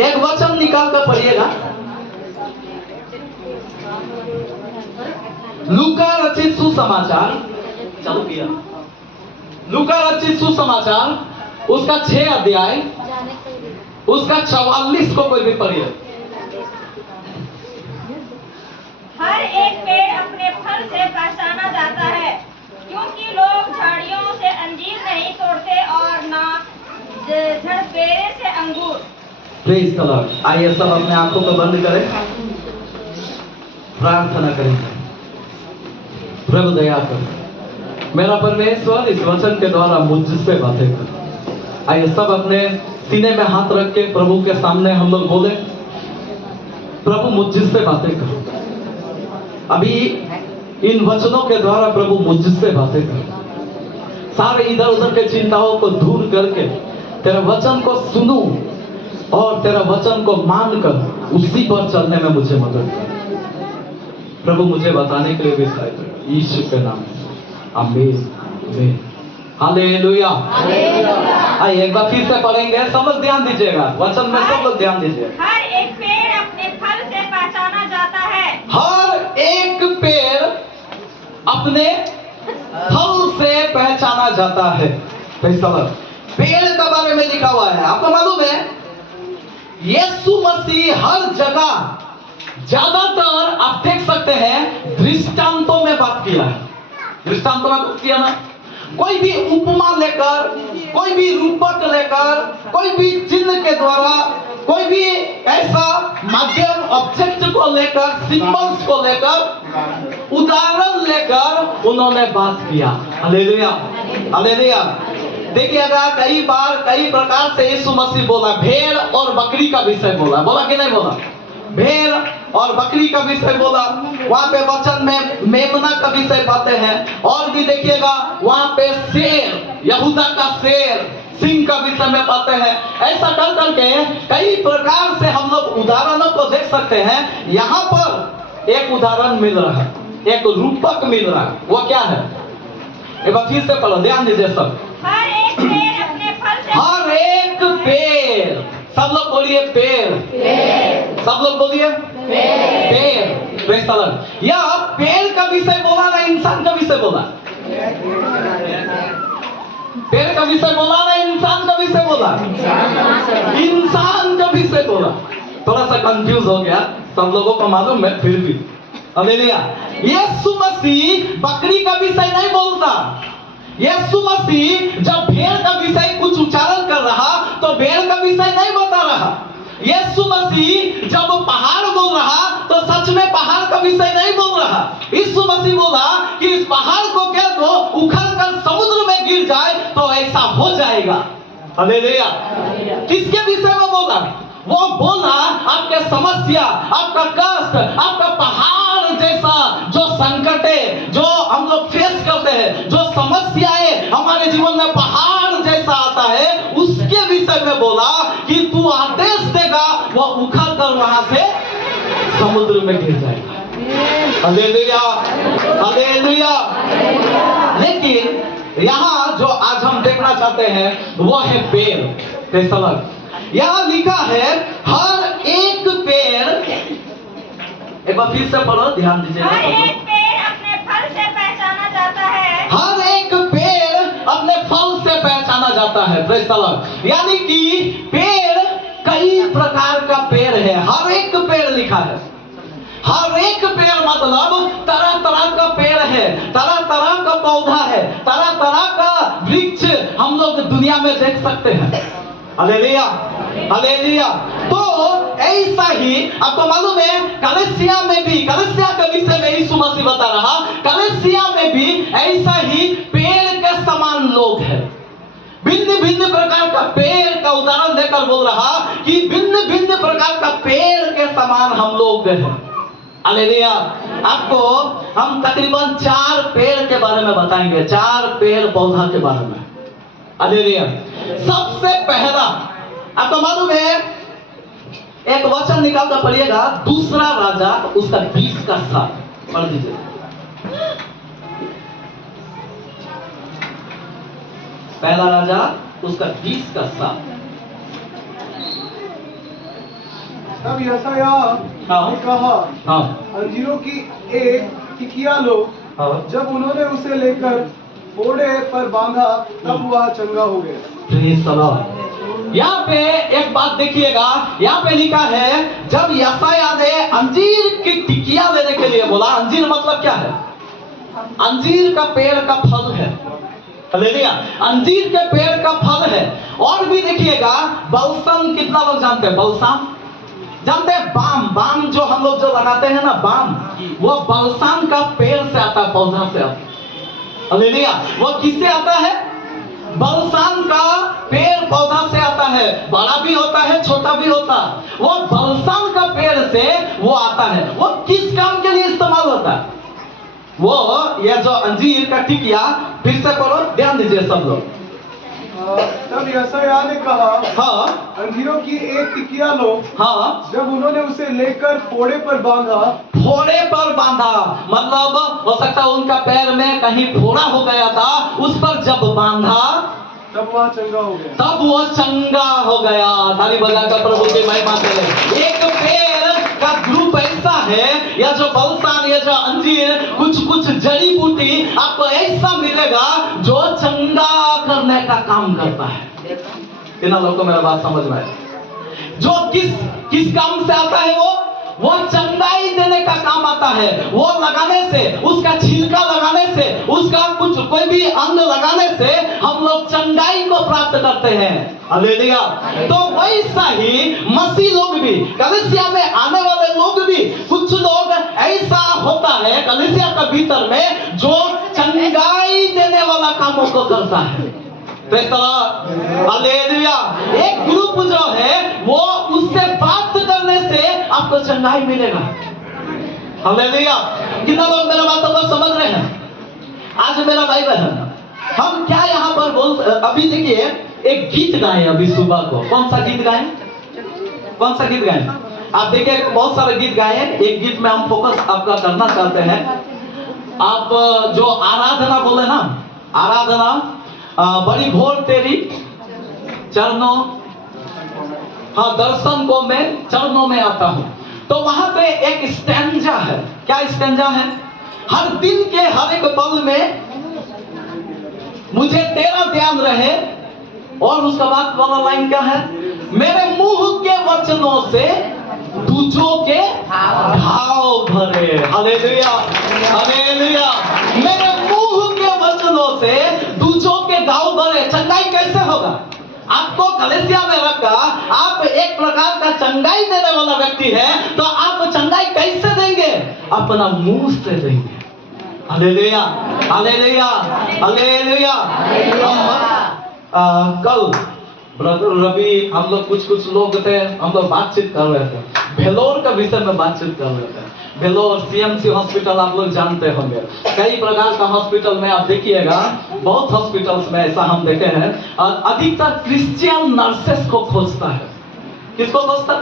एक वचन निकाल कर पढ़िएगा, लूका रचित सुसमाचार, चालू किया, लूका रचित सुसमाचार उसका 6 अध्याय उसका 44 को कोई भी पढ़िए। हर एक पेड़ अपने फल से पहचाना जाता है, क्योंकि लोग झाड़ियों से अंजीर नहीं तोड़ते और ना झड़पेरे से अंगूर। Praise the Lord. आइए सब अपने आंखों को बंद करें, प्रार्थना करें। प्रभु दया कर, मेरा परमेश्वर इस वचन के द्वारा मुझसे बातें कर। आइए सब अपने सीने में हाथ रख के प्रभु के सामने हम लोग बोले, प्रभु मुझसे बातें करो। अभी इन वचनों के द्वारा प्रभु मुझसे बातें करो। सारे इधर उधर के चिंताओं को दूर करके तेरा वचन को सुनूं और तेरा वचन को मानकर उसी पर चलने में मुझे मदद कर। प्रभु मुझे बताने के लिए भी सहायता कर, यीशु के नाम में आमीन आमीन हालेलुया। आइए एक बार फिर से पढ़ेंगे, सब लोग ध्यान दीजिएगा, वचन में सब लोग ध्यान दीजिएगा। हर एक पेड़ अपने फल से पहचाना जाता है। हर एक पेड़ अपने फल से पहचाना जाता है। पेड़ के बारे में लिखा हुआ है, आपको मालूम है यीशु मसीह हर जगह ज्यादातर आप देख सकते हैं दृष्टांतों में बात किया है। दृष्टांतों में बात किया ना, कोई भी उपमा लेकर, कोई भी रूपक लेकर, कोई भी चिन्ह के द्वारा, कोई भी ऐसा माध्यम ऑब्जेक्ट को लेकर, सिंबल्स को लेकर, उदाहरण लेकर उन्होंने बात किया। Hallelujah hallelujah. देखिएगा कई बार कई प्रकार से यीशु मसीह बोला, भेड़ और बकरी का विषय बोला, बोला कि नहीं बोला? भेड़ और बकरी का विषय बोला, वहां पे वचन में मेमना का विषय पाते हैं। और भी देखिएगा वहां पे शेर, यहूदा का शेर, सिंह का विषय में पाते हैं। ऐसा कर करके कई प्रकार से हम लोग उदाहरणों को देख सकते हैं। यहाँ पर एक उदाहरण मिल रहा है, एक रूपक मिल रहा है, वो क्या है? एक बार फिर से पढ़ो, ध्यान दीजिए सब। हर एक पेड़ अपने फल से, हर एक पेड़, सब लोग बोलिए पेड़, सब लोग बोलिए पेड़। Praise the Lord. यह पेड़ का विषय बोला ना इंसान का विषय बोला? पेड़ का विषय बोला ना इंसान का विषय बोला? इंसान का विषय बोला। थोड़ा सा कंफ्यूज हो गया सब लोगों को मालूम है, फिर भी हालेलुया। यीशु मसीह बकरी का विषय नहीं बोलता। यीशु मसीह जब भेड़ का विषय कुछ उच्चारण कर रहा तो भेड़ का विषय नहीं बता रहा। यीशु मसीह जब पहाड़ बोल रहा तो सच में पहाड़ का विषय नहीं बोल रहा। यीशु मसीह बोला कि इस पहाड़ को कह दो उखड़ कर समुद्र में गिर जाए तो ऐसा हो जाएगा। हालेलुया। किसके विषय में बोला? वो बोला आपके समस्या, आपका कष्ट, आपका पहाड़ जैसा जो संकटें जो हम लोग फेस करते हैं, जो समस्याएं हमारे जीवन में पहाड़ जैसा आता है, उसके विषय में बोला कि तू आदेश देगा वो उखड़ कर वहां से समुद्र में गिर जाएगा। Hallelujah hallelujah. लेकिन यहाँ जो आज हम देखना चाहते हैं वो है पेड़। कैसा लग? यहाँ लिखा है हर एक पेड़, एक बार फिर से पढ़ो, ध्यान दीजिए। हर एक पेड़ अपने फल से पहचाना जाता है। हर एक पेड़ अपने फल से पहचाना जाता है। Praise the Lord. यानी कि पेड़ कई प्रकार का पेड़ है, हर एक पेड़ लिखा है। हर एक पेड़ मतलब तरह तरह का पेड़ है, तरह तरह का पौधा है, तरह तरह का वृक्ष हम लोग दुनिया में देख सकते हैं। Hallelujah hallelujah. तो ऐसा ही आपको मालूम है कलीसिया में भी, कलीसिया के विषय में यीशु मसीह बता रहा, कलीसिया में भी ऐसा ही पेड़ के समान लोग हैं। भिन्न भिन्न प्रकार का पेड़ का उदाहरण देकर बोल रहा कि भिन्न भिन्न प्रकार का पेड़ के समान हम लोग हैं। हालेलुया। आपको हम तकरीबन 4 पेड़ के बारे में बताएंगे, 4 पेड़ पौधा के बारे में। हालेलुया। सबसे पहला आपको मालूम है, एक वचन निकाल कर पढ़िएगा, दूसरा राजा उसका 20 का 7 पढ़ दीजिए। पहला राजा उसका 20 का 7। तब यशायाह हाँ। ने कहा, हाँ अंजीरों की एक टिकिया लो। हाँ जब उन्होंने उसे लेकर फोड़े पर बांधा, तब वह चंगा हो गया। Praise the Lord. यहाँ पे एक बात देखिएगा, यहाँ पे लिखा है जब यशायाह ने अंजीर की टिकिया लेने के लिए बोला। अंजीर मतलब क्या है? अंजीर का पेड़ का फल है। हालेलुया। अंजीर के पेड़ का फल है। और भी देखिएगा, बलसम कितना लोग जानते हैं? बलसम जानते हैं? बाम, बाम जो हम लोग जो लगाते हैं ना, बाम, वो बलसम का पेड़ से आता है, पौधा से आता है। हालेलुया। वो किससे आता है? बलसम का पेड़ पौधा से आता है। बड़ा भी होता है, छोटा भी होता है। वो बलसम का पेड़ से वो आता है। वो किस काम के लिए इस्तेमाल होता है? वो ये जो अंजीर का टिकिया, फिर से पढ़ो, ध्यान दीजिए सब लोग। तब यशायाह ने कहा, हाँ अंजीरों की एक टिकिया लो। हाँ। जब उन्होंने उसे लेकर फोड़े पर बांधा, फोड़े पर बांधा मतलब हो सकता है उनका पैर में कहीं फोड़ा हो गया था, उस पर जब बांधा तब वह चंगा हो गया। तब वो चंगा हो गया। ताली बजाकर प्रभु की महिमा करें। एक पेड़ का ग्रुप ऐसा है, या जो बलसान, या जो अंजीर, कुछ कुछ जड़ी बूटी आपको ऐसा मिलेगा जो चंगा करने का काम करता है। इन लोगों को मेरा बात समझ में आया? जो किस किस काम से आता है? वो चंगाई देने का काम आता है। वो लगाने से, उसका छिलका लगाने से, उसका कुछ कोई भी अंग लगाने से हम लोग चंगाई को प्राप्त करते हैं। हालेलुया। तो वैसा ही मसीह लोग भी, कलीसिया में आने वाले लोग भी, कुछ लोग ऐसा होता है कलीसिया के भीतर में जो चंगाई देने वाला कामों को करता है। हालेलुया। एक ग्रुप जो है वो उससे बात करने से आपको चंगाई मिलेगा। हालेलुया। कितना लोग मेरा बातों को समझ रहे हैं? आज मेरा भाई बहन, हम क्या यहाँ पर अभी देखिए एक गीत गाए अभी सुबह को। कौन सा गीत गाए? कौन सा गीत गाए? आप देखिए बहुत सारे गीत गाए। एक गीत में हम फोकस आपका करना चाहते हैं। आप जो आराधना बोले ना, आराधना, बड़ी भोर तेरी चरणों, हाँ, दर्शन को मैं चरणों में आता हूं। तो वहां पे एक स्टैंजा है। क्या स्टैंजा है? हर दिन के हर एक पल में मुझे तेरा ध्यान रहे। और उसका बाद वाला लाइन क्या है? मेरे मुंह के वचनों से दूजों के भाव भरे। Hallelujah, hallelujah. मेरे मुंह के वचनों से दूजों के घाव भरे। चंगाई कैसे होगा? आपको कलीसिया में रखा, आप एक प्रकार का चंगाई देने वाला व्यक्ति है, तो आप चंगाई कैसे देंगे? अपना मुंह से देंगे। Hallelujah, hallelujah, hallelujah. कल ब्रदर रवि, हम लोग कुछ लोग थे, हम लोग बातचीत कर रहे थे, भेलोर का विषय में बातचीत कर रहे थे। भेलोर सीएमसी हॉस्पिटल आप लोग जानते होंगे। कई प्रकार का हॉस्पिटल में आप देखिएगा, बहुत हॉस्पिटल्स में ऐसा हम देखे हैं, अधिकतर क्रिश्चियन नर्सेस को खोजता है। किसको खोजता?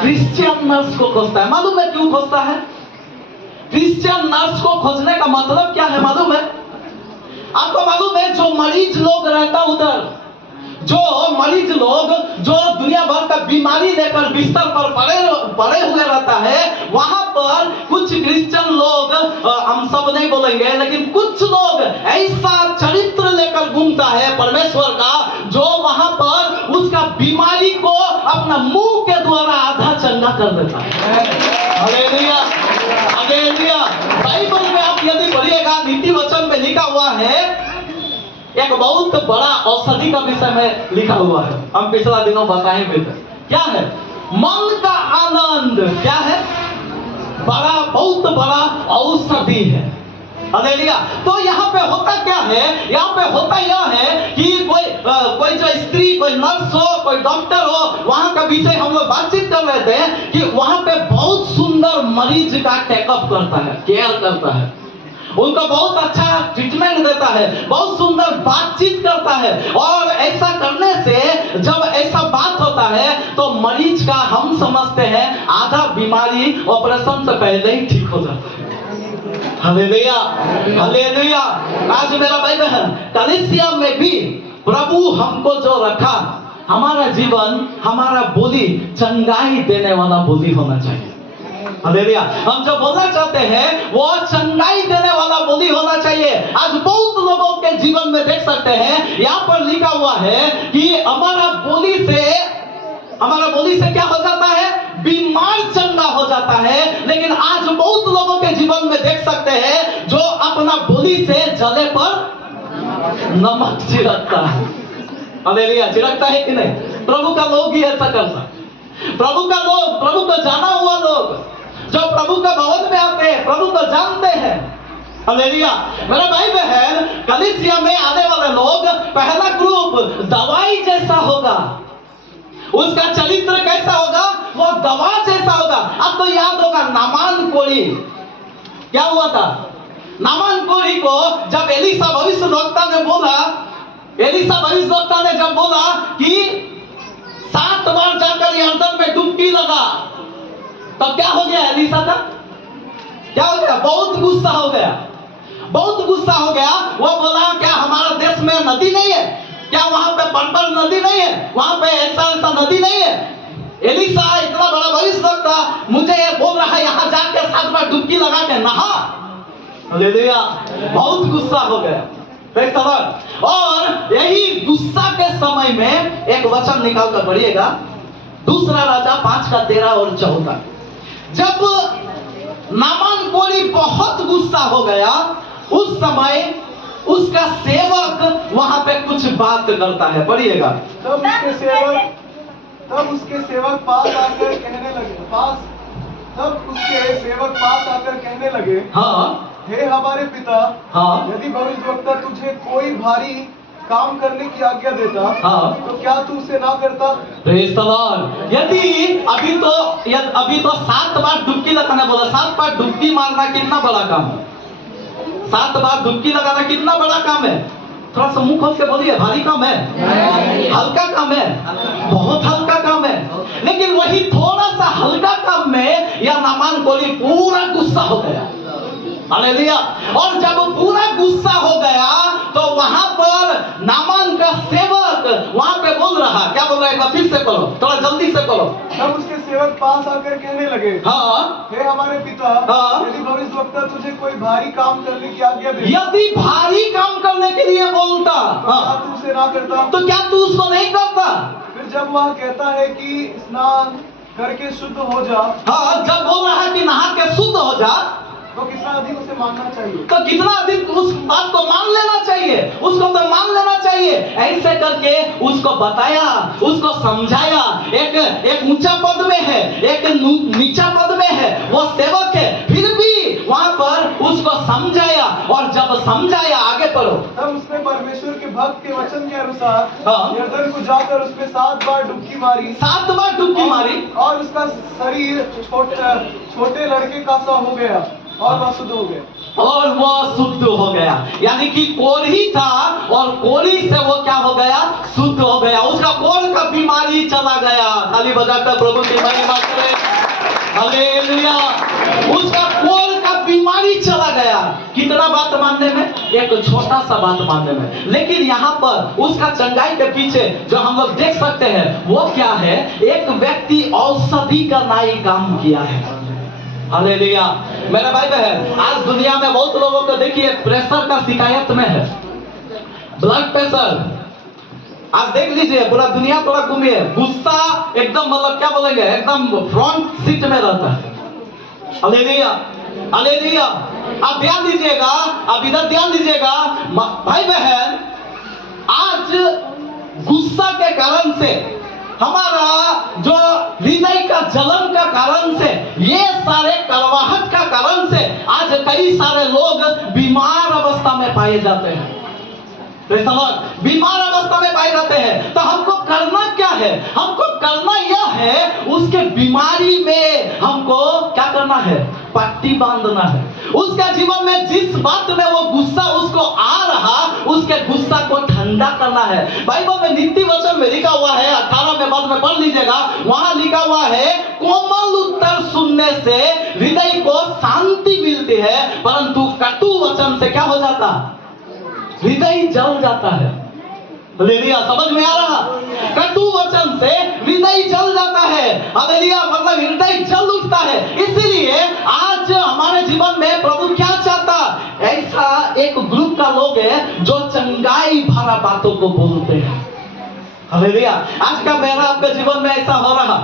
क्रिश्चियन नर्स को खोजता है। मालूम है क्यों खोजता है? क्रिश्चियन नर्स को खोजने का मतलब क्या है मालूम है? आपको मालूम है जो मरीज लोग रहता उधर, जो मरीज लोग जो दुनिया भर का बीमारी लेकर बिस्तर पर पड़े हुए रहता है, वहां पर कुछ क्रिश्चियन लोग, हम सब नहीं बोलेंगे, लेकिन कुछ लोग ऐसा चरित्र लेकर घूमता है परमेश्वर का, जो वहां पर उसका बीमारी को अपना मुंह के द्वारा आधा चंगा कर देता है। Hallelujah, hallelujah. बाइबल में आप यदि पढ़िएगा, नीति वचन में लिखा हुआ है, एक बहुत बड़ा औषधि का विषय में लिखा हुआ है। हम पिछला दिनों बताए भी थे। क्या है? मन का आनंद। क्या है? बड़ा, बहुत बड़ा औषधि है। हालेलुया। तो यहाँ पे होता क्या है? यहाँ पे होता यह है कि कोई जो स्त्री, कोई नर्स हो, कोई डॉक्टर हो, वहां का विषय हम लोग बातचीत कर रहे थे कि वहां पे बहुत सुंदर मरीज का टेकअप करता है, केयर करता है, उनको बहुत अच्छा ट्रीटमेंट देता है, बहुत सुंदर बातचीत करता है। और ऐसा करने से जब ऐसा बात होता है तो मरीज का, हम समझते हैं, आधा बीमारी ऑपरेशन से पहले ही ठीक हो जाता है। Hallelujah, hallelujah. आज मेरा भाई बहन, कलीसिया में भी प्रभु हमको जो रखा, हमारा जीवन, हमारा बोली चंगाई देने वाला बोली होना चाहिए। हालेलुया। हम जो बोलना चाहते हैं वो चंगाई देने वाला बोली होना चाहिए। आज बहुत लोगों के जीवन में देख सकते हैं, यहाँ पर लिखा हुआ है कि हमारा बोली से क्या हो जाता है? बीमार चंगा हो जाता है। लेकिन आज बहुत लोगों के जीवन में देख सकते हैं जो अपना बोली से जले पर नमक छिड़कता है। हालेलुया। छिड़कता है कि नहीं? प्रभु का लोग ही ऐसा करता है। प्रभु का लोग, प्रभु को जाना हुआ लोग जो प्रभु का भवन में आते हैं, प्रभु को जानते हैं। हालेलुया। मेरा भाई बहन, कलीसिया में आने वाले लोग, पहला ग्रुप दवाई जैसा होगा। उसका चरित्र कैसा होगा? वो दवा जैसा होगा। आपको याद होगा नामान कोढ़ी क्या हुआ था? नामान कोढ़ी को जब एलीशा भविष्यद्वक्ता ने बोला, एलीशा भविष्यद्वक्ता ने जब बोला कि 7 बार जाकर यरदन में डुबकी लगा, तो क्या हो गया एलीशा का? क्या हो गया? बहुत गुस्सा हो गया, बहुत गुस्सा हो गया। वो बोला क्या हमारा देश में नदी नहीं है? क्या वहां पे बड़ नदी नहीं है? वहां पे ऐसा नदी नहीं है? एलीशा इतना बड़ा भविष्यवक्ता मुझे ये बोल रहा है यहाँ जाके 7 बार डुबकी लगा के नहा। हालेलुया। बहुत गुस्सा हो गया। और यही गुस्सा के समय में एक वचन निकाल कर पढ़िएगा, दूसरा राजा 5:13 और 14। जब नामान कोढ़ी बहुत गुस्सा हो गया, उस समय उसका सेवक वहां पे कुछ बात करता है। पढ़िएगा। तब उसके सेवक पास आकर कहने लगे, हाँ, हे हमारे पिता, हाँ, यदि भविष्यद्वक्ता तुझे कोई भारी काम करने की आज्ञा देता, हाँ, तो क्या तू उसे ना करता? Praise the Lord. यदि अभी तो 7 बार डुबकी लगाना बोला। 7 बार डुबकी मारना कितना बड़ा काम है? 7 बार डुबकी लगाना कितना बड़ा काम है? थोड़ा सा मुंह खोल के बोलिए। भारी काम है? हल्का काम है? बहुत हल्का काम है। लेकिन वही थोड़ा सा हल्का काम में यह नामान कोढ़ी पूरा गुस्सा हो गया। हालेलुया। और जब पूरा गुस्सा हो गया तो वहां पर नामान का सेवक वहां पे बोल रहा, क्या बोल रहा है? फिर से करो, थोड़ा जल्दी से करो। तब उसके सेवक पास आकर कहने लगे, हाँ, हे हमारे पिता, हाँ, यदि भविष्यद्वक्ता तुझे कोई भारी काम करने की आज्ञा दे, यदि भारी काम करने के लिए बोलता, तो क्या तू उसे ना करता? तो क्या तू उसको नहीं करता? फिर जब वह कहता है कि स्नान करके शुद्ध हो जा, हाँ, जब बोल रहा है कि नहा के शुद्ध हो जा, तो कितना अधिक उसे मानना चाहिए? तो कितना अधिक उस बात को मान लेना चाहिए, उसको तो मान लेना चाहिए। ऐसे करके उसको बताया, उसको समझाया। एक ऊंचा पद में है, एक नीचा पद में है, वो सेवक है, फिर भी वहां पर उसको समझाया। और जब समझाया, आगे पढ़ो। तब उसने परमेश्वर के भक्त के वचन के अनुसार हाँ, यरदन को जाकर उसमें 7 बार डुबकी मारी, 7 बार डुबकी मारी, और उसका शरीर छोटे लड़के का सा हो गया और वह शुद्ध हो गया। और वो शुद्ध हो गया। यानी कि कोढ़ी था और कोढ़ी से वो क्या हो गया? शुद्ध हो गया। उसका कोढ़ का बीमारी चला गया। ताली बजाकर प्रभु की महिमा करें। हालेलुया। उसका कोढ़ का बीमारी चला गया। कितना बात मानने में? एक छोटा सा बात मानने में। लेकिन यहाँ पर उसका चंगाई के पीछे जो हम लोग देख सकते हैं वो क्या है? एक व्यक्ति औषधि का नाई काम किया है। हालेलुया। मेरे भाई बहन, आज दुनिया में बहुत लोगों को देखिए प्रेशर का शिकायत में है, ब्लड प्रेशर। आज देख लीजिए पूरा दुनिया थोड़ा घूमिए, गुस्सा एकदम, मतलब क्या बोलेंगे, एकदम फ्रंट सीट में रहता है। Hallelujah, hallelujah. आप ध्यान दीजिएगा, आप इधर ध्यान दीजिएगा भाई बहन, आज गुस्सा के कारण से, हमारा जो हृदय का जलन का कारण से, ये सारे कड़वाहट का कारण से आज कई सारे लोग बीमार अवस्था में पाए जाते हैं। बीमार अवस्था में पाए जाते हैं। तो हमको करना क्या है? हमको करना यह है, उसके बीमारी में हमको क्या करना है? पट्टी बांधना है। उसका जीवन में जिस बात में वो गुस्सा उसको आ रहा, उसके गुस्सा को ठंडा करना है। बाइबल में नीति वचन में लिखा हुआ है, 18 में बाद में पढ़ लीजिएगा, वहां लिखा हुआ है, कोमल उत्तर सुनने से हृदय को शांति मिलती है, परंतु कटु वचन से क्या हो जाता? हृदय जल जाता है। हालेलुया, समझ में आ रहा? कटु वचन से हृदय जल जाता है। हालेलुया, मतलब हृदय जल उठता है। इसीलिए आज हमारे जीवन में प्रभु क्या चाहता? ऐसा एक ग्रुप का लोग है जो चंगाई भरा बातों को बोलते हैं। हालेलुया, आज का मेरा आपके जीवन में ऐसा हो रहा।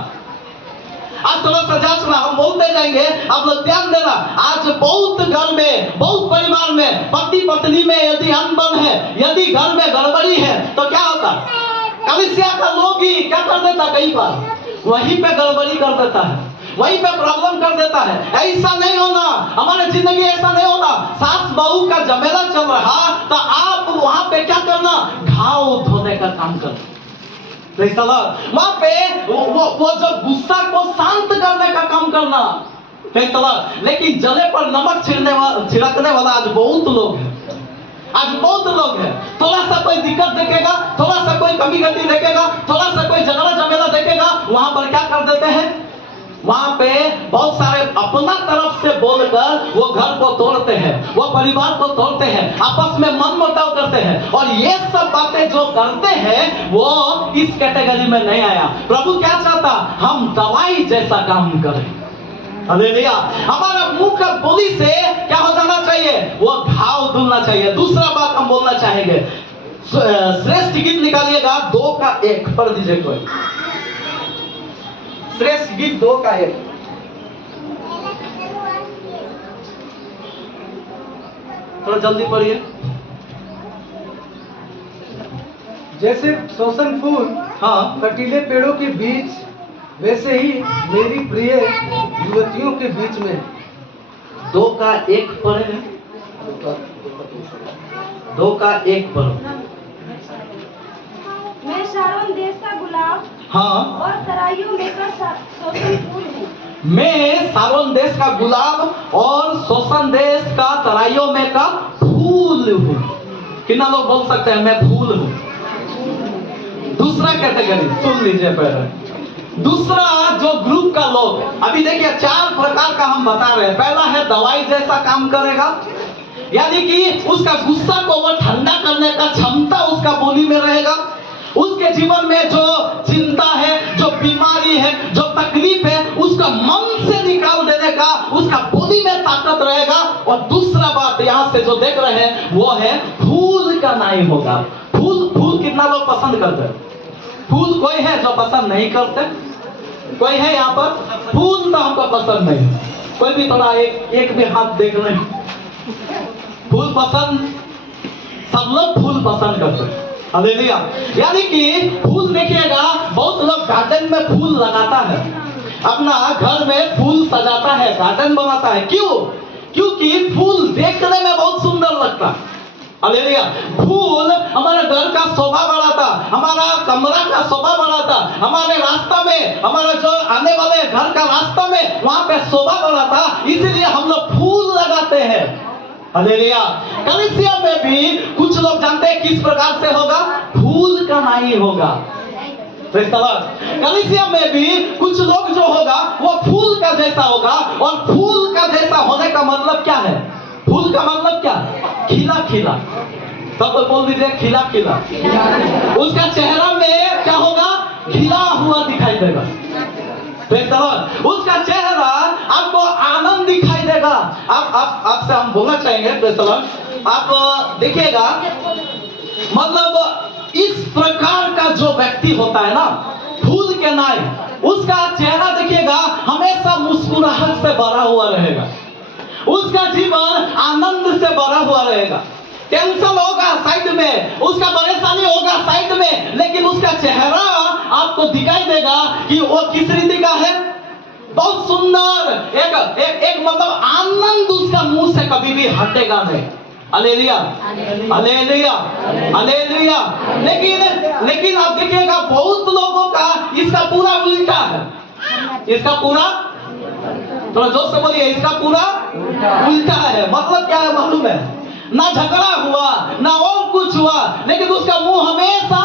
आज थोड़ा सा जांचना, हम बोलते जाएंगे, आप लोग ध्यान देना। आज बहुत घर में, बहुत परिवार में, पति पत्नी में यदि अनबन है, यदि घर में गड़बड़ी है, तो क्या होता? कलीसिया का लोग ही क्या कर देता? कई बार वहीं पे गड़बड़ी कर देता है, वहीं पे प्रॉब्लम कर देता है। ऐसा नहीं होना, हमारे जिंदगी ऐसा नहीं होना। सास बहू का झमेला चल रहा तो आप वहां पे क्या करना? घाव धोने का काम करना। वहां पे वो जो गुस्सा को शांत करने का काम करना। लेकिन जले पर नमक छिड़कने वाला आज बहुत लोग हैं। आज बहुत लोग हैं, थोड़ा सा कोई दिक्कत देखेगा, थोड़ा सा कोई कमी गति देखेगा, थोड़ा सा कोई झगड़ा झमेला देखेगा, वहां पर क्या कर देते हैं? वहां पे बहुत सारे अपना तरफ से बोलकर वो घर को तोड़ते हैं, वो परिवार को तोड़ते हैं, आपस में मनमुटाव करते हैं। और ये सब बातें जो करते हैं वो इस कैटेगरी में नहीं आया। प्रभु क्या चाहता? हम दवाई जैसा काम करें। हालेलुया, हमारा मुंह का बोली से क्या हो जाना चाहिए? वो घाव धुलना चाहिए। दूसरा बात हम बोलना चाहेंगे, श्रेष्ठ गीत निकालिएगा 2:1 पढ़ दीजिए कोई। श्रेष्ठ गीत 2:1। थोड़ा जल्दी पढ़िए। जैसे सोसन फूल हाँ, कटीले पेड़ों के बीच, वैसे ही मेरी प्रिय युवतियों के बीच में। 2:1 पढ़े। 2:1 पढ़ो। मैं शारोन देश का गुलाब हाँ, और तराइयों में का सोसन फूल हूँ। मैं सारोन देश का गुलाब और शोषण देश का तराइयों में का फूल हूँ। कितना लोग बोल सकते हैं मैं फूल हूँ? दूसरा कैटेगरी सुन लीजिए पहले। दूसरा जो ग्रुप का लोग, अभी देखिए 4 प्रकार का हम बता रहे हैं। पहला है दवाई जैसा काम करेगा, यानी कि उसका गुस्सा को वो ठंडा करने का क्षमता उसका बोली में रहेगा। उसके जीवन में जो चिंता है, जो बीमारी है, जो तकलीफ है, उसका मन से निकाल देने का उसका बोली में ताकत रहेगा। और दूसरा बात यहाँ से जो देख रहे हैं वो है फूल का नाई होगा। फूल कितना लोग पसंद करते हैं? फूल कोई है जो पसंद नहीं करते? कोई है यहाँ पर? फूल तो हमको पसंद नहीं। कोई भी थोड़ा एक भी हाथ देख रहे हैं। फूल पसंद, सब लोग फूल पसंद करते हैं। हालेलुया, यानी कि फूल देखिएगा, बहुत लोग गार्डन में फूल लगाता है, अपना घर में फूल सजाता है, गार्डन बनाता है। क्यों? क्योंकि फूल देखने में बहुत सुंदर लगता है। हालेलुया, फूल हमारे घर का शोभा बढ़ाता, हमारा कमरा का शोभा बढ़ाता, हमारे रास्ता में, हमारा जो आने वाले घर का रास्ता में वहां पे शोभा बढ़ाता। इसलिए हम लोग फूल लगाते हैं। हालेलुया, कलीसिया में भी कुछ लोग जानते हैं किस प्रकार से होगा? फूल का नाई होगा। कलीसिया में भी कुछ लोग जो होगा वो फूल का जैसा होगा। और फूल का जैसा होने का मतलब क्या है? फूल का मतलब क्या? खिला खिला। सब बोल दीजिए खिला खिला। उसका चेहरा में क्या होगा? खिला हुआ दिखाई देगा। उसका चेहरा आपको आनंद दिखाई देगा। आपसे हम बोलना चाहेंगे, आप देखिएगा, मतलब इस प्रकार का जो व्यक्ति होता है ना, फूल के नाई, उसका चेहरा देखिएगा हमेशा मुस्कुराहट से भरा हुआ रहेगा। उसका जीवन आनंद से भरा हुआ रहेगा। टेंशन होगा साइड में, उसका परेशानी होगा साइड में, लेकिन उसका चेहरा आपको दिखाई देगा कि वो किस रीति का है? बहुत सुंदर। एक मतलब आनंद उसका मुंह से कभी भी हटेगा नहीं। Hallelujah, hallelujah, hallelujah. लेकिन आप देखिएगा बहुत लोगों का इसका पूरा उल्टा है। इसका पूरा, थोड़ा जोर से बोलिए, इसका पूरा उल्टा है। मतलब क्या है मालूम है? ना झगड़ा हुआ ना और कुछ हुआ, लेकिन उसका मुंह हमेशा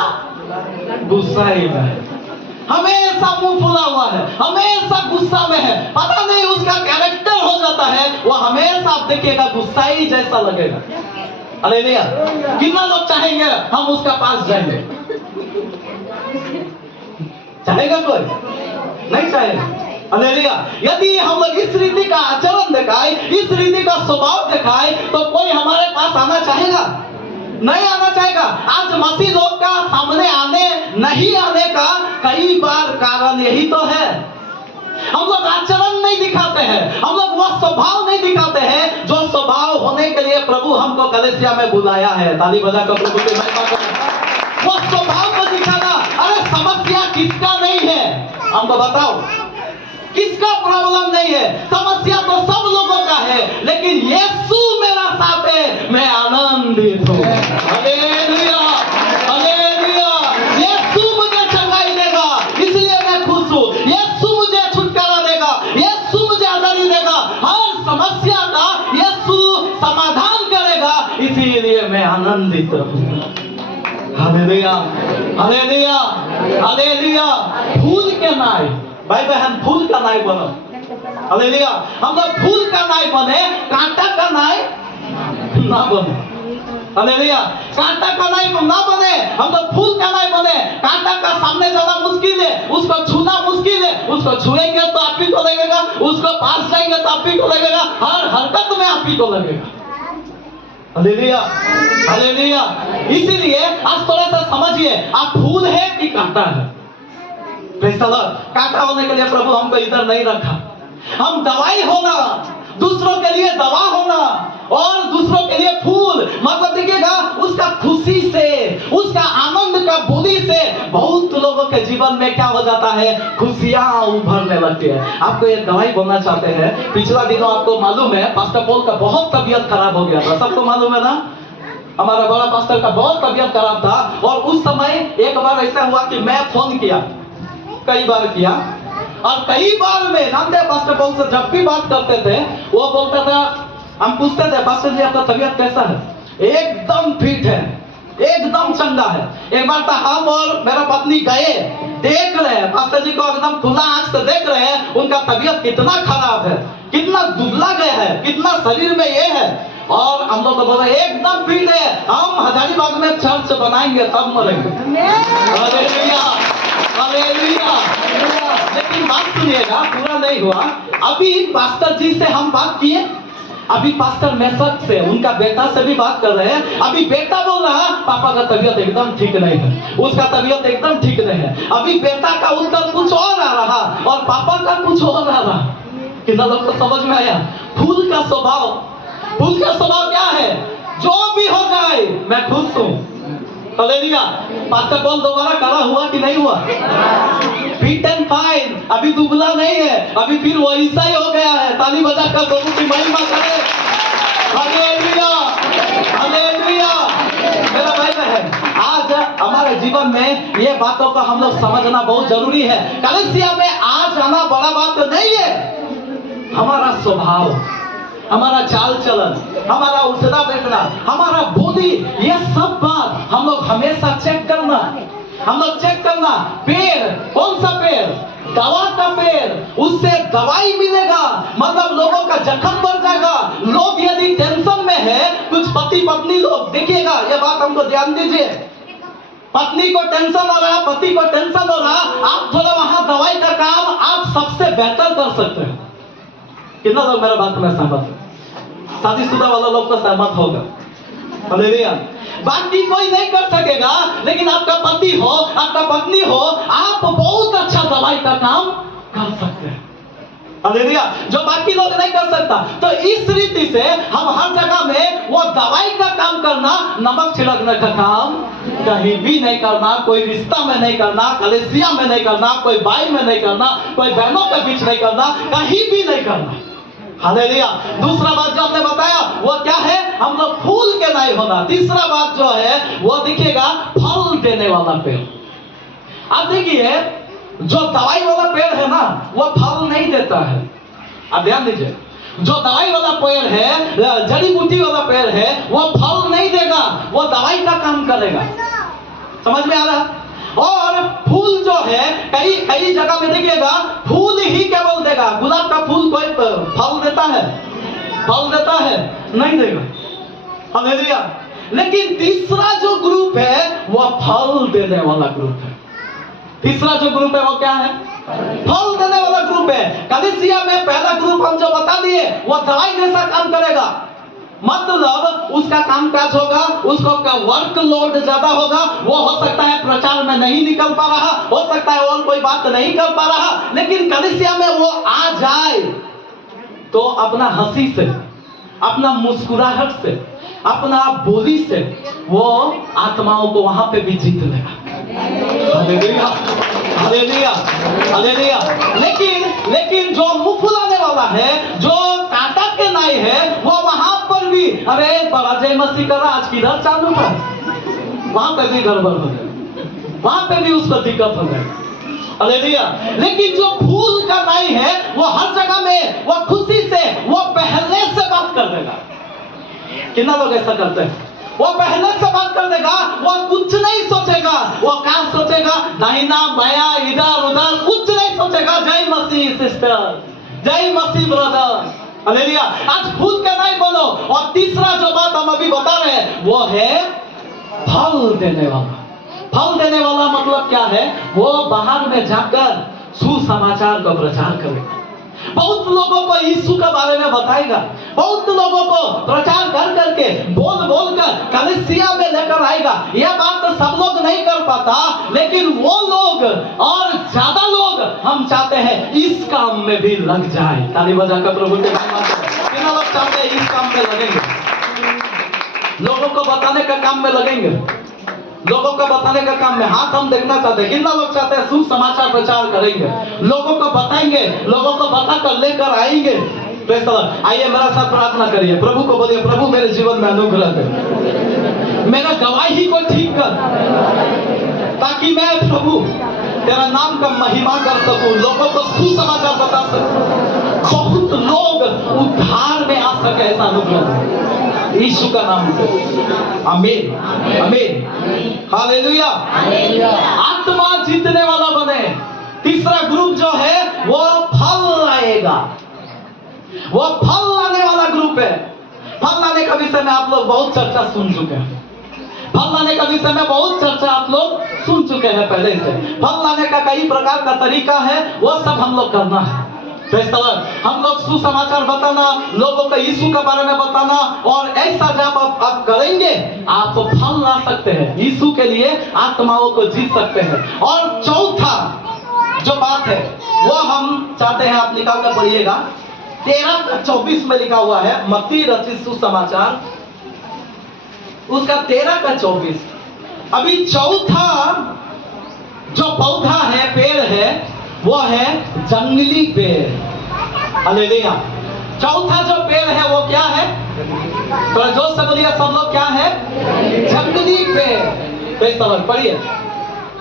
गुस्सा ही है, हमेशा मुंह फुला हुआ है, हमेशा गुस्सा में है। पता नहीं उसका कैरेक्टर हो जाता है, वो हमेशा आप देखिएगा गुस्सा ही जैसा लगेगा। हालेलुया, कितना लोग चाहेंगे हम उसका पास जाएंगे? चाहेगा कोई? नहीं चाहेगा। हालेलुया। यदि हम लोग इस रीति का आचरण दिखाए, इस रीति का स्वभाव दिखाए, तो कोई हमारे पास आना चाहेगा? नहीं आना चाहेगा। आज मसीह लोग का सामने आने नहीं आने का कई बार कारण यही तो है। हम लोग आचरण नहीं दिखाते हैं, हम लोग वह स्वभाव नहीं दिखाते हैं जो स्वभाव होने के लिए प्रभु हमको कलीसिया में बुलाया है। ताली बजाकर प्रभु की महिमा करें। वो स्वभाव को दिखाना। अरे समस्या किसका नहीं है? हमको बताओ, किसका प्रॉब्लम नहीं है? समस्या तो सब लोगों का है, लेकिन यीशु मेरा साथ है, मैं आनंदित हूँ। Hallelujah, hallelujah. यीशु मुझे चंगाई देगा, इसलिए मैं खुश हूँ। यीशु मुझे छुटकारा देगा, यीशु मुझे आजादी देगा। हर समस्या का यीशु समाधान करेगा, इसीलिए मैं आनंदित हूँ। Hallelujah, hallelujah, hallelujah. फूल के नाई भाई बहन, फूल का नाई बनो। हालेलुया। हम लोग फूल का नाई बने, कांटा का नाई ना बने। हालेलुया। कांटा का नाई ना बने, हम लोग फूल का नाई बने। कांटा का सामने जाना मुश्किल है, उसको छूना मुश्किल है। उसको छुएंगे तो आप ही को लगेगा, उसको पास जाएंगे तो आप ही को लगेगा, हर हरकत में आप ही को लगेगा। Hallelujah, hallelujah. इसीलिए आज थोड़ा सा समझिए, आप फूल है कि कांटा है? कांटा होने के लिए प्रभु हमको इधर नहीं रखा। हम दवाई होना, दूसरों के लिए दवा होना और दूसरों के लिए फूल। मतलब देखिएगा, उसका खुशी से, उसका आनंद का बूंदी से बहुत लोगों के जीवन में क्या हो जाता है? खुशियां उभरने लगती है। आपको ये दवाई बोलना चाहते हैं। पिछला दिनों आपको मालूम है, पास्टर पॉल का बहुत तबीयत खराब हो गया था। सबको मालूम है ना? हमारा बड़ा पास्टर का बहुत तबीयत खराब था। और उस समय एक बार ऐसा हुआ कि मैं फोन किया, कई बार किया, और कई बार में जानते हैं पास्टर पॉल से जब भी बात करते थे, वो बोलता था, हम पूछते थे, पास्टर जी आपका तबीयत कैसा है? एकदम फिट है, एकदम चंगा है। एक बार तो हम और मेरा पत्नी गए, देख रहे हैं पास्टर जी को, एकदम खुला आंख से देख रहे हैं उनका तबीयत कितना खराब है, कितना दुबला गया है, कितना शरीर में ये है। और हम लोग को बोला एकदम फिट है, हम हजारीबाग में चर्च बनाएंगे तब मरेंगे। Hallelujah, hallelujah. लेकिन बात सुनिएगा, पूरा नहीं हुआ। अभी पास्टर जी से हम बात किए, अभी पास्टर मेसक से, उनका बेटा से भी बात कर रहे हैं। अभी बेटा बोल रहा, पापा का तबीयत एकदम ठीक नहीं है, उसका तबीयत एकदम ठीक नहीं है। अभी बेटा का उत्तर कुछ और आ रहा और पापा का कुछ और आ रहा। कितना लोग को समझ में आया? फूल का स्वभाव, फूल का स्वभाव क्या है? जो भी हो जाए मैं खुश हूँ। हालेलुया। पास्टर पॉल दोबारा खड़ा हुआ कि नहीं हुआ? फिट एंड फाइन, अभी दुबला नहीं है, अभी फिर वैसा ही हो गया है। ताली बजाकर प्रभु की महिमा करें। Hallelujah, hallelujah. मेरा भाई बहन, आज हमारे जीवन में ये बातों को हम लोग समझना बहुत जरूरी है। कलीसिया में आ जाना बड़ा बात नहीं है। हमारा स्वभाव, हमारा चाल चलन, हमारा उठना बैठना, हमारा बुद्धि, ये सब बात हम लोग हमेशा चेक करना। हम लोग चेक करना। पेड़, कौन सा पेड़? दवा का पेड़, उससे दवाई मिलेगा, मतलब लोगों का जख्म बढ़ जाएगा। लोग यदि टेंशन में है, कुछ पति पत्नी लोग, देखिएगा ये बात हमको ध्यान दीजिए। पत्नी को टेंशन हो रहा, पति को टेंशन हो रहा, आप थोड़ा वहां दवाई का काम आप सबसे बेहतर कर सकते हैं। कितना लोग मेरा बात में सहमत है? शादीशुदा वाला लोग तो सहमत होगा। हालेलुया। बाकी कोई नहीं कर सकेगा, लेकिन आपका पति हो, आपका पत्नी हो, आप बहुत अच्छा दवाई का काम कर सकते हैं। हालेलुया। जो बाकी लोग नहीं कर सकता। तो इस रीति से हम हर जगह में वो दवाई का काम करना, नमक छिड़कने का काम कहीं भी नहीं करना, कोई रिश्ता में नहीं करना, कलीसिया में नहीं करना, कोई भाई में नहीं करना, कोई बहनों के बीच नहीं करना, कहीं भी नहीं करना। हालेलुया। दूसरा बात जो हमने बताया वो क्या है? हम लोग फूल के नहीं होना। तीसरा बात जो है वो देखिएगा, फल देने वाला पेड़। आप देखिए, जो दवाई वाला पेड़ है ना, वो फल नहीं देता है। आप ध्यान दीजिए, जो दवाई वाला पेड़ है, जड़ी बूटी वाला पेड़ है, वो फल नहीं देगा, वो दवाई का काम करेगा। समझ में आ रहा? और फूल जो है, कई जगह में देखिएगा, फूल ही केवल देगा। गुलाब का फूल कोई फल देता है? फल देता है? नहीं देगा। हालेलुया। लेकिन तीसरा जो ग्रुप है वो फल देने वाला ग्रुप है। तीसरा जो ग्रुप है वो क्या है? फल देने वाला ग्रुप है। कलीसिया में पहला ग्रुप हम जो बता दिए वो दवाई जैसा काम करेगा, मतलब उसका कामकाज होगा, उसको वर्कलोड ज्यादा होगा, वो हो सकता है प्रचार में नहीं निकल पा रहा, हो सकता है और कोई बात नहीं कर पा रहा, लेकिन कलीसिया में वो आ जाए तो अपना हंसी से, अपना मुस्कुराहट से, अपना बोली से वो आत्माओं को वहां पे भी जीत लेगा। Hallelujah, hallelujah, hallelujah. लेकिन जो मुंह फुलाने वाला है, जो कांटा के नाई है, वो वहां पर भी अरे पराजय मसीह करा आज की रात चालू है, वहां पे भी गड़बड़ हो जाए, वहां पे भी उसको दिक्कत हो जाए। हालेलुया। लेकिन जो फूल का नाई है वो हर जगह में वो खुशी से, वो पहले से बात कर देगा। कितना लोग ऐसा करते हैं? वो पहले से बात कर देगा, वो कुछ नहीं सोचेगा, वो क्या सोचेगा, दाहिना बाया इधर उधर कुछ नहीं सोचेगा। जय मसीह सिस्टर, जय मसीह ब्रदर, हालेलुया। आज फूल के नाई बनो। और तीसरा जो बात हम अभी बता रहे हैं वो है फल देने वाला। फल देने वाला मतलब क्या है? वो बाहर में जाकर सुसमाचार का प्रचार करेगा, बहुत लोगों को यीशु के बारे में बताएगा, बहुत लोगों को प्रचार कर करके बोल कर कलीसिया में लेकर आएगा। यह बात तो सब लोग नहीं कर पाता, लेकिन वो लोग और ज्यादा लोग हम चाहते हैं इस काम में भी लग जाए। ताली बजाकर प्रभु के नाम में कितना लोग चाहते हैं इस काम में लगेंगे? लोगों को बताने का काम में लगेंगे, लोगों को बताने का काम में हाथ हम देखना चाहते हैं। कितना लोग चाहते हैं सुसमाचार प्रचार करेंगे, लोगों को बताएंगे, लोगों को बताकर लेकर आएंगे। Praise the Lord. आइए मेरा साथ प्रार्थना करिए, प्रभु को बोलिए, प्रभु मेरे जीवन में अनुग्रह दे, मेरा गवाही को ठीक कर, ताकि मैं प्रभु तेरा नाम का महिमा कर सकूं, लोगों को सुसमाचार बता सकूं, बहुत लोग उद्धार में आ सके, ऐसा अनुग्रह यीशु का नाम से। आमीन, आमीन, हालेलुया। आत्मा जीतने वाला बने। तीसरा ग्रुप जो है वो फल लाएगा, वो फल लाने वाला ग्रुप है। फल लाने का विषय में आप लोग बहुत चर्चा सुन चुके हैं, फल लाने का विषय में बहुत चर्चा आप लोग सुन चुके हैं पहले से। फल लाने का कई प्रकार का तरीका है, वो सब हम लोग करना है। हम लोग सुसमाचार बताना, लोगों को यीशु के बारे में बताना, और ऐसा जब आप करेंगे आप फल ला सकते हैं, यीशु के लिए आत्माओं को जीत सकते हैं। और चौथा जो बात है वो हम चाहते हैं आप निकाल कर पढ़िएगा, 13:24 में लिखा हुआ है, मत्ती रचित सुसमाचार उसका 13:24। अभी चौथा जो पौधा है, पेड़ है, वो है जंगली पेड़। हालेलुया। चौथा जो पेड़ है वो क्या है? तो जोर से बोलिए सब लोग, क्या है? जंगली पेड़। Praise the Lord. पढ़िए।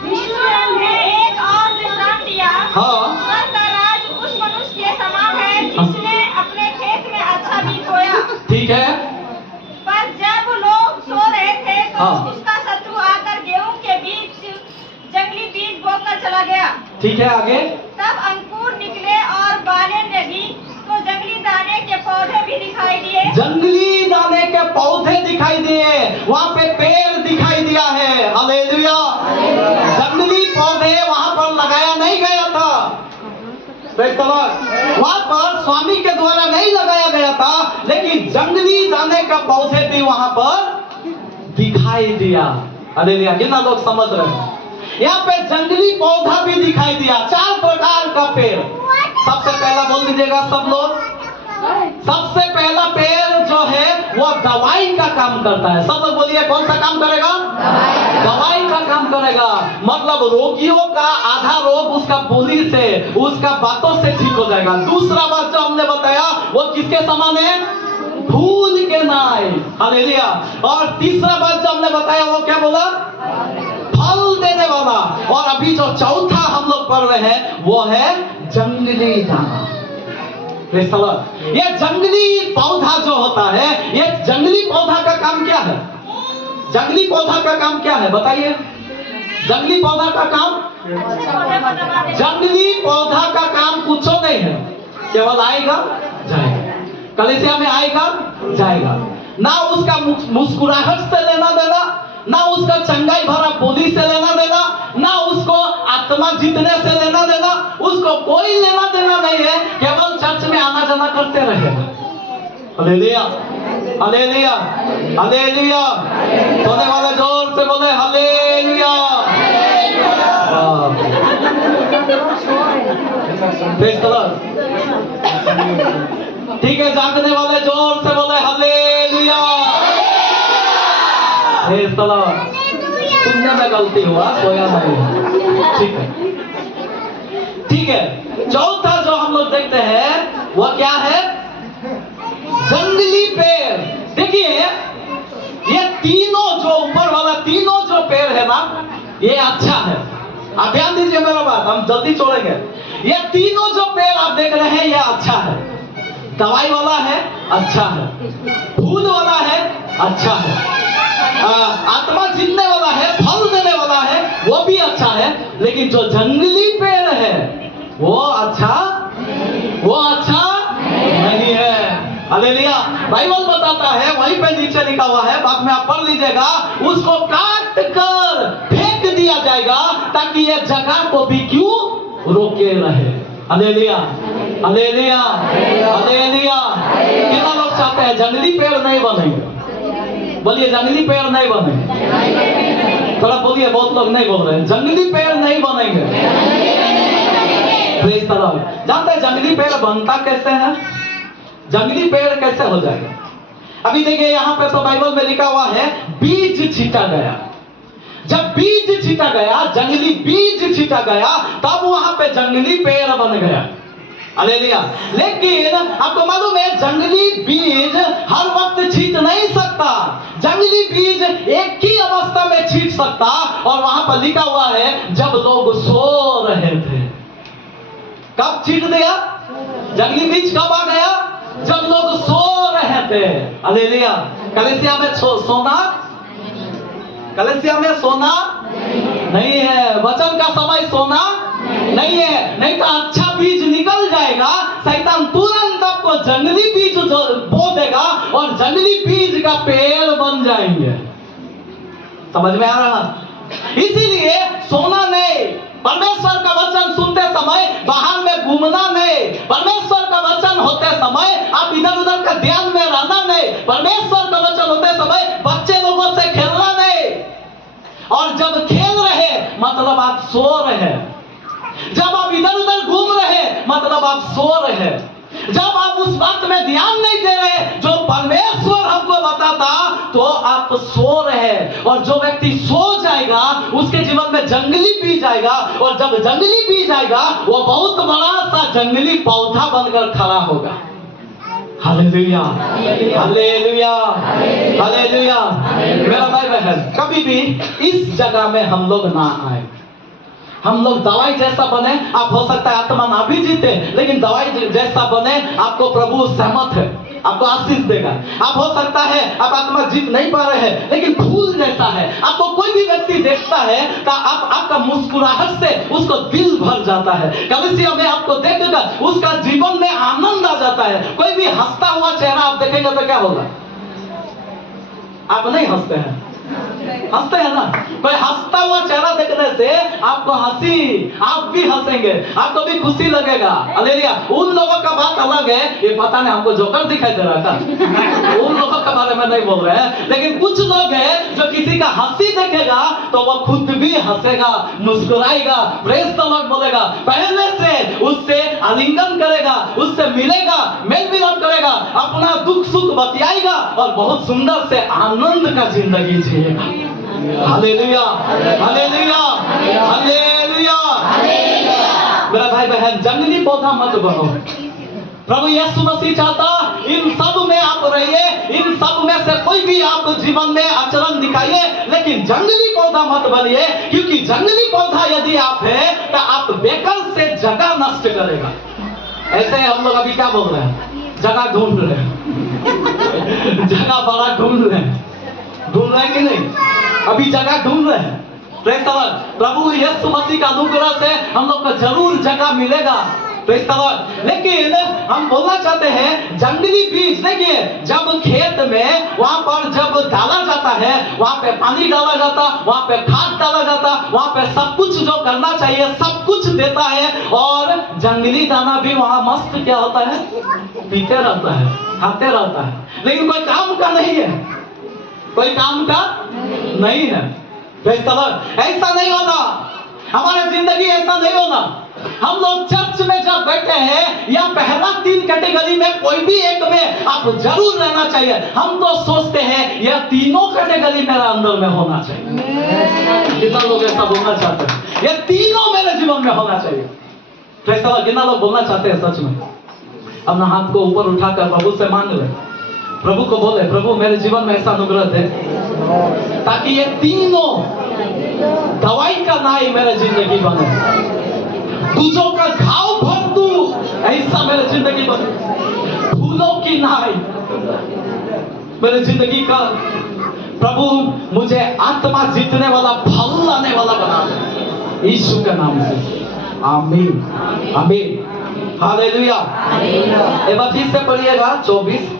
यीशु ने एक और दृष्टांत दिया। हाँ। स्वर्ग का राज उस मनुष्य के समान है जिसने अपने खेत में अच्छा बीज बोया। ठीक है। पर जब लोग सो रहे थे तो हाँ। उसका शत्रु आकर गेहूं के बीच जंगली बीज बोकर चला गया। ठीक है, आगे। तब अंकुर निकले और बालें लगी तो जंगली दाने के पौधे भी दिखाई दिए। जंगली दाने के पौधे दिखाई दिए, वहां पे पेड़ दिखाई दिया है। हालेलुया। जंगली पौधे वहां पर लगाया नहीं गया था, प्रेज़ द लॉर्ड। वहां पर स्वामी के द्वारा नहीं लगाया गया था, लेकिन जंगली दाने का पौधे भी वहां पर दिखाई दिया। हालेलुया। कितना लोग समझ रहे हैं? यहाँ पे जंगली पौधा भी दिखाई दिया, 4 प्रकार का पेड़। सबसे पहला बोल दीजिएगा सब लोग, सबसे पहला पेड़ जो है वो दवाई का काम करता है। सब लोग बोलिए, कौन सा काम करेगा? दवाई का काम करेगा। मतलब रोगियों का आधा रोग उसका बोली से, उसका बातों से ठीक हो जाएगा। दूसरा बात जो हमने बताया वो किसके समान है? फूल के नाई। हालेलुया। और तीसरा बात जो हमने बताया वो क्या बोला? फल देने वाला। और अभी जो चौथा हम लोग पढ़ रहे हैं वो है जंगली दाना। ये जंगली पौधा जो होता है, ये जंगली पौधा का काम क्या है? जंगली पौधा का काम क्या है बताइए? जंगली पौधा का काम, जंगली पौधा का काम कुछ नहीं है, केवल आएगा जाएगा, कलीसिया में आएगा जाएगा, ना उसका मुस्कुराहट से लेना देना, ना उसका चंगाई भरा बोली से लेना देना, ना उसको आत्मा जीतने से लेना देना, उसको कोई लेना देना नहीं है, केवल चर्च में आना जाना करते रहेगा। Hallelujah, hallelujah, hallelujah. सोने वाले जोर से बोले हालेलुया। Praise the Lord. ठीक है, जागने वाले जोर से बोले हालेलुया। Praise the Lord. सुनने में गलती हुआ, सोया नहीं। ठीक है, ठीक है। चौथा जो हम लोग देखते हैं वो क्या है? जंगली पेड़। देखिए, ये तीनों जो ऊपर वाला तीनों जो पेड़ है ना, ये अच्छा है। आप ध्यान दीजिए मेरा बात, हम जल्दी छोड़ेंगे। ये तीनों जो पेड़ आप देख रहे हैं, ये अच्छा है। दवाई वाला है, अच्छा है। फूल वाला है, अच्छा है। आत्मा जीतने वाला है, फल देने वाला है, वो भी अच्छा है। लेकिन जो जंगली पेड़ है वो अच्छा नहीं है। हालेलुया। बाइबल बताता है, वहीं पे नीचे लिखा हुआ है, बाद में आप पढ़ लीजिएगा, उसको काट कर फेंक दिया जाएगा ताकि ये जगह को भी क्यों रोके रहे। Hallelujah, hallelujah, hallelujah. कितना लोग चाहते हैं जंगली पेड़ नहीं बनेंगे? बोलिए जंगली पेड़ नहीं बनेंगे। थोड़ा बोलिए, बहुत लोग नहीं बोल रहे हैं। जंगली पेड़ नहीं बनेंगे। Praise the Lord. जानते हैं जंगली पेड़ बनता कैसे है? जंगली पेड़ कैसे हो जाएगा? अभी देखिए यहाँ पे तो बाइबल में लिखा हुआ है, बीज छीटा गया। जब बीज छीटा गया, जंगली बीज छीटा गया, तब वहां पे जंगली पेड़ बन गया। हालेलुया। लेकिन आपको मालूम है, जंगली बीज हर वक्त छीट नहीं सकता। जंगली बीज एक ही अवस्था में छीट सकता, और वहां पर लिखा हुआ है जब लोग सो रहे थे। कब छीट दिया? जंगली बीज कब आ गया? जब लोग सो रहे थे। हालेलुया। कलीसिया में सोना, कलीसिया में सोना नहीं है। वचन का समय सोना नहीं है। नहीं तो अच्छा बीज निकल जाएगा, शैतान तुरंत आपको जंगली बीज बो देगा और जंगली बीज का पेड़ बन जाएंगे। समझ में आ रहा? इसीलिए सोना नहीं, परमेश्वर का वचन सुनते समय बाहर में घूमना नहीं, परमेश्वर का वचन होते समय आप इधर उधर का ध्यान में रहना नहीं, परमेश्वर का वचन होते समय बच्चे लोगों से खेलना नहीं। और जब खेल रहे मतलब आप सो रहे, जब आप इधर उधर घूम रहे मतलब आप सो रहे, जब आप उस बात में ध्यान नहीं दे रहे जो परमेश्वर हमको बताता, तो आप सो रहे। और जो व्यक्ति सो जाएगा उसके जीवन में जंगली बीज आएगा, और जब जंगली बीज आएगा वो बहुत बड़ा सा जंगली पौधा बनकर खड़ा होगा। Hallelujah, hallelujah, hallelujah. मेरा भाई बहन, कभी भी इस जगह में हम लोग ना आए। हम लोग दवाई जैसा बने, आप हो सकता है आत्मा ना भी जीते, लेकिन दवाई जैसा बने, आपको प्रभु सहमत है, आपको आशीष देगा। आप हो सकता है आप आत्मा जीत नहीं पा रहे हैं, लेकिन फूल जैसा है, आपको कोई भी व्यक्ति देखता है तो आपका मुस्कुराहट से उसको दिल भर जाता है। कलीसिया में आपको देखकर उसका जीवन में आनंद आ जाता है। कोई भी हंसता हुआ चेहरा आप देखेंगे तो क्या होगा? आप नहीं हंसते हैं, हंसते हैं ना? कोई हंसता हुआ चेहरा देखने से आपको हंसी, आप भी हंसेंगे, आपको भी खुशी लगेगा। हालेलुया। उन लोगों का बात अलग है, ये पता नहीं हमको जोकर दिखाई दे रहा था, उन लोगों के बारे में नहीं बोल रहे हैं। लेकिन कुछ लोग हैं जो किसी का हंसी देखेगा तो वो खुद भी हंसेगा, मुस्कुराएगा, प्रेज़ द लॉर्ड बोलेगा, पहले से उससे आलिंगन करेगा, उससे मिलेगा, मेल मिलाप करेगा, अपना दुख सुख बतियाएगा और बहुत सुंदर से आनंद का जिंदगी जिएगा। Hallelujah, hallelujah, hallelujah. मेरा भाई बहन, जंगली पौधा मत बनो। प्रभु यीशु मसीह चाहता इन सब में आप रहिए, इन सब में से कोई भी आप जीवन में आचरण दिखाइए, लेकिन जंगली पौधा मत बनिए, क्योंकि जंगली पौधा यदि आप है तो आप बेकार से जगह नष्ट करेगा। ऐसे हम लोग अभी क्या बोल रहे हैं? जगह ढूंढ रहे हैं, जगह बड़ा ढूंढ रहे हैं, ढूंढ रहे हैं कि नहीं? अभी जगह ढूंढ रहे हैं। Praise the lord. प्रभु यीशु मसीह का अनुग्रह से हम लोग को जरूर जगह मिलेगा। Praise the Lord. लेकिन हम बोलना चाहते हैं जंगली बीज, देखिए जब खेत में वहां पर जब डाला जाता है, वहां पे पानी डाला जाता, वहां पे खाद डाला जाता, वहां पे सब कुछ जो करना चाहिए सब कुछ देता है, और जंगली दाना भी वहां मस्त क्या होता है, पीते रहता है, खाते रहता है, लेकिन कोई काम का नहीं है, कोई काम का नहीं है। Praise the Lord. ऐसा नहीं होना, हमारी जिंदगी ऐसा नहीं होना। हम लोग चर्च में जब बैठे हैं या पहला 3 कैटेगरी में कोई भी एक में आप जरूर रहना चाहिए। हम तो सोचते हैं यह तीनों कैटेगरी मेरा अंदर में होना चाहिए। कितना लोग ऐसा बोलना चाहते हैं, ये तीनों मेरे जीवन में होना चाहिए। कैसा, कितना लोग बोलना चाहते हैं सच में? अपना हाथ को ऊपर उठाकर प्रभु से मांग ले, प्रभु को बोले, प्रभु मेरे जीवन में ऐसा अनुग्रह दे ताकि ये तीनों दवाई का नाई मेरे जिंदगी बने, दूजों का घाव भर दू ऐसा मेरे जिंदगी बने, फूलों की नाई मेरे जिंदगी का। प्रभु मुझे आत्मा जीतने वाला, फल लाने वाला बना दे, यीशु के नाम से, आमीन आमीन हालेलुया। एक बार फिर से पढ़िएगा 24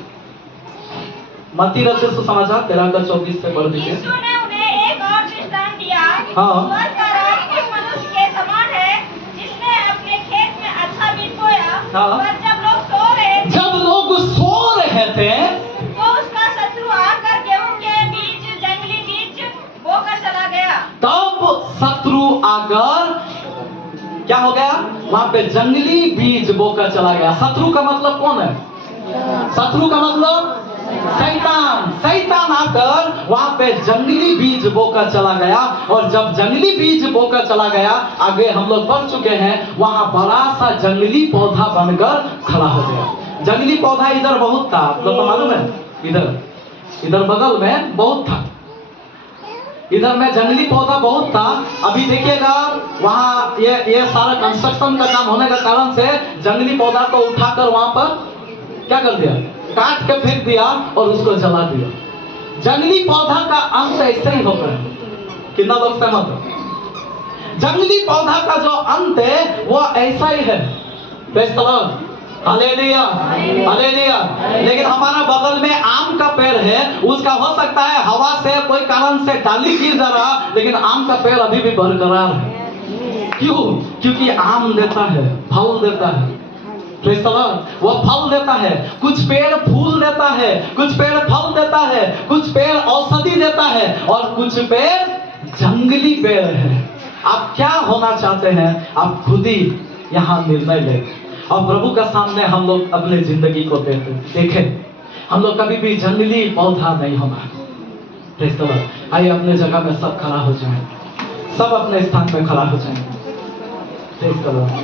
मत्ती रचित सुसमाचार 13 का 24 से पढ़ दीजिए। यीशु ने उन्हें एक और दृष्टांत दिया। हाँ। स्वर्ग का राज्य उस मनुष्य के समान है जिसने अपने खेत में अच्छा बीज बोया। हाँ। पर जब लोग सो रहे थे तो उसका शत्रु आकर गेहूं के बीज, जंगली बीज बोकर चला गया। तब शत्रु आकर क्या हो गया, वहां पे जंगली बीज बोकर चला गया। शत्रु का मतलब कौन है? शत्रु का मतलब शैतान। शैतान आकर वहां पे जंगली बीज बोकर चला गया, और जब जंगली बीज बोकर चला गया, आगे हम लोग पढ़ चुके हैं, वहां बड़ा सा जंगली पौधा बनकर खड़ा हो गया। जंगली पौधा इधर बहुत था, आप लोग को मालूम है, इधर बगल में बहुत था, इधर में जंगली पौधा बहुत था। अभी देखिएगा वहां ये सारा कंस्ट्रक्शन का काम होने का कारण से जंगली पौधा को उठाकर वहां पर क्या कर दिया, काट के फेंक दिया और उसको जला दिया। जंगली पौधा का अंत ऐसे ही होता है। कितना लोग सहमत हो? जंगली पौधा का जो अंत है वो ऐसा ही है। Praise the Lord, hallelujah hallelujah. लेकिन हमारा बगल में आम का पेड़ है, उसका हो सकता है हवा से कोई कारण से डाली गिर जा रहा, लेकिन आम का पेड़ अभी भी बरकरार है। क्यों? क्योंकि आम देता है, फल देता है। प्रेज़ द लॉर्ड, वो फल देता है। कुछ पेड़ फूल देता है, कुछ पेड़ फल देता है, कुछ पेड़ औषधि देता है, और कुछ पेड़ जंगली पेड़ है। आप क्या होना चाहते हैं, आप खुद ही यहाँ निर्णय लें, और प्रभु का सामने हम लोग अपने जिंदगी को देखें। हम लोग कभी भी जंगली पौधा नहीं होना। Praise the Lord. आइए अपने जगह में सब खड़ा हो जाएं, सब अपने स्थान पे खड़ा हो जाएं। Praise the Lord.